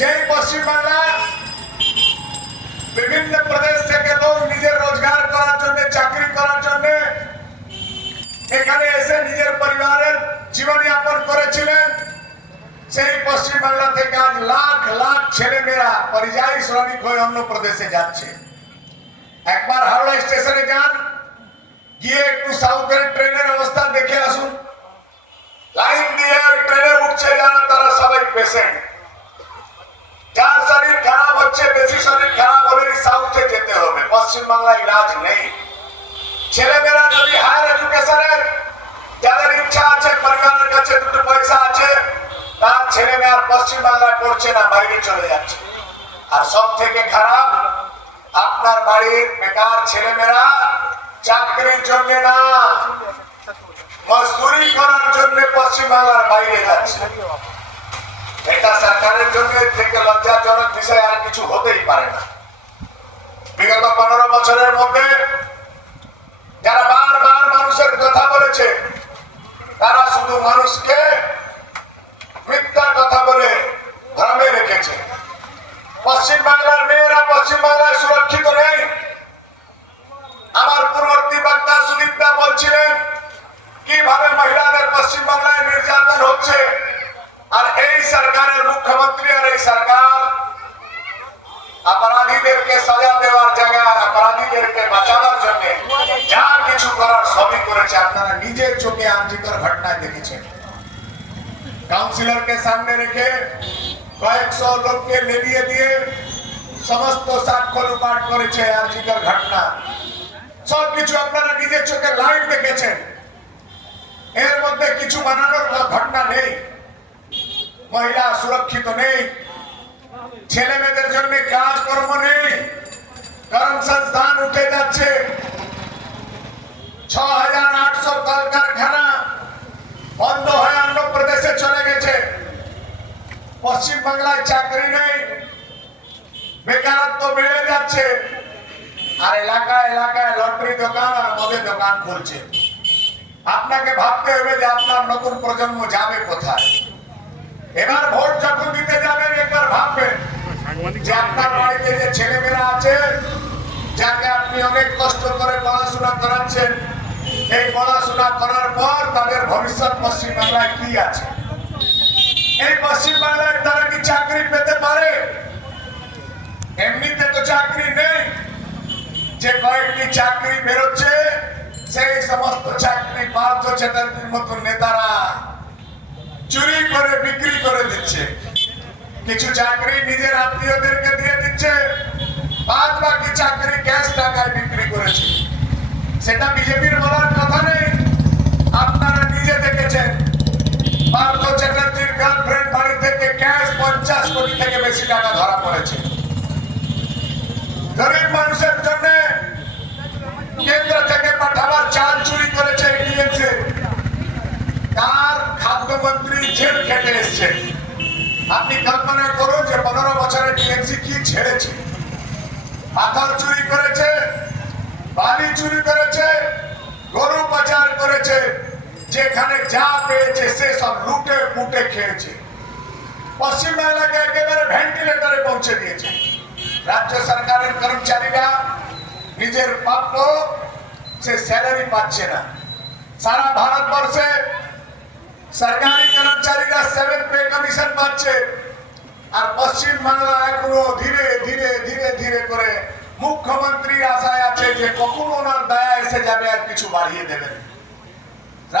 যে পশ্চিম বাংলা বিভিন্ন প্রদেশ থেকে লোক নিজের রোজগার করার জন্য, চাকরি করার জন্য এখানে এসে নিজের পরিবারের জীবনযাপন করেছিলেন, সেই পশ্চিম বাংলা থেকে আজ লাখ লাখ ছেলেমেয়েরা পরিযায়ী শ্রমিক হয়ে অন্য প্রদেশে যাচ্ছে। একবার হাওড়া স্টেশনে যান, গিয়ে একটু সাউথের ট্রেনের অবস্থা দেখে আসুন। লাইন দিয়ে ট্রেনে উঠছে যারা, তারা সবাই পেশেন্ট। যার শরীর খারাপ হচ্ছে, বেশি শরীর খারাপ হলে সাউথে যেতে হবে, পশ্চিম বাংলায় ইলাজ নেই। ছেলেমেয়েরা যদি হায়ার এডুকেশনের যাদের ইচ্ছা আছে, পরিবারের কাছে দুটো পয়সা আছে, তার ছেলে মেয়ে আর পশ্চিম বাংলায় পড়ছে না, বাইরে চলে যাচ্ছে। আর সব থেকে খারাপ, আপনার বাড়ির বেকার ছেলেমেয়েরা চাকরির জন্য না, মজদুরি করার জন্য পশ্চিম বাংলার বাইরে যাচ্ছে। এটা সরকারের জন্য থেকে লজ্জাজনক বিষয় আর কিছু হতেই পারে না। বিগত 15 বছরের মধ্যে যারা বারবার মানুষের কথা বলেছে, তারা শুধু মানুষকে মিথ্যা কথা বলে ভ্রমে রেখেছে। পশ্চিম বাংলার মেয়েরা পশ্চিম বাংলায় সুরক্ষিত নেই। আমার পূর্ববর্তী বক্তা সুদীপ্তা বলছিলেন কিভাবে মহিলাদের পশ্চিম বাংলায় নির্যাতন হচ্ছে, আর এই সরকারের মুখ্যমন্ত্রী আর এই সরকার অপরাধীদেরকে সাজা দেওয়ার জায়গায় অপরাধীদেরকে বাঁচানোর জন্য যা কিছু করার সবই করেছে। আপনারা নিজের চোখে আর্জিকর ঘটনায় দেখেছেন। কাউন্সিলরকে সামনে রেখে কয়েকশো লোককে লেলিয়ে দিয়ে সমস্ত সাক্ষ্য লুপাট করেছে আর্জিকর ঘটনা। সবকিছু আপনারা নিজের চোখে লাইভ দেখেছেন। এর মধ্যে কিছু বানানোর ঘটনা নেই। মহিলা সুরক্ষিত নেই, ছেলে মেয়েদের জন্য কাজকর্ম নেই, কর্মসংস্থান উঠে যাচ্ছে। 6800 কলকারখানা বন্ধ হয়ে অন্য প্রদেশে চলে গেছে। পশ্চিম বাংলায় চাকরি নেই, বেকারত্ব বেড়ে যাচ্ছে, আর এলাকায় এলাকায় লটারি দোকান আর মদের দোকান খুলছে। আপনাকে ভাবতে হবে যে আপনার নতুন প্রজন্ম যাবে কোথায়। এবার ভোট যখন দিতে যাবেন, একবার ভাববেন যে আপনার বাড়িতে যে ছেলেমেয়েরা আছে, যাকে আপনি অনেক কষ্ট করে পড়াশোনা করাচ্ছেন, এই পড়াশোনা করার পর তাদের ভবিষ্যৎ পশ্চিম বাংলায় কি আছে। এই পশ্চিম বাংলায় তারা কি চাকরি পেতে পারে? এমনিতে তো চাকরি নেই। যে কয়েকটি চাকরি বেরোচ্ছে, সেই সমস্ত চাকরি পার্থ চ্যাটার্জির মতো নেতারা চুরি করে বিক্রি করে দিচ্ছে। কিছু চাকরি নিজের আত্মীয়দেরকে দিয়ে দিচ্ছে, বাদ বাকি চাকরি ক্যাশ টাকায় বিক্রি করেছে। সেটা বিজেপির বলার কথা নেই, আপনারা নিজে দেখেছেন। পার্থ চ্যাটার্জির গার্লফ্রেন্ড বাড়ি থেকে ক্যাশ 50 কোটি থেকে বেশি টাকা ধরা পড়েছে। গরিব মানুষের জন্য কেন্দ্র থেকে পাঠাবার চাল চুরি করেছে টিএমসি। তার খাদ্যমন্ত্রী জেল খেটে এসছে। আপনি কল্পনা করুন যে 15 বছরের টিএমসি কি ছেড়েছে। পাথর চুরি করেছে, বালি চুরি করেছে, গরু পাচার করেছে, যেখানে যা পেয়েছে সে সব লুটে পুটে খেয়েছে। পশ্চিম বাংলাকে একেবারে ভেন্টিলেটরে পৌঁছে দিয়েছে। রাজ্য সরকারের কর্মচারীরা নিজের প্রাপ্য সে স্যালারি পাচ্ছে না। সারা ভারতবর্ষে সরকারি কর্মচারীরা 7th পে কমিশন পাচ্ছে, আর পশ্চিম বাংলা এখনো ধীরে ধীরে ধীরে ধীরে করে মুখ্যমন্ত্রীর আশায় আছে যে কখন ওনার দয়া এসে যাবে আর কিছু বাড়িয়ে দেবেন।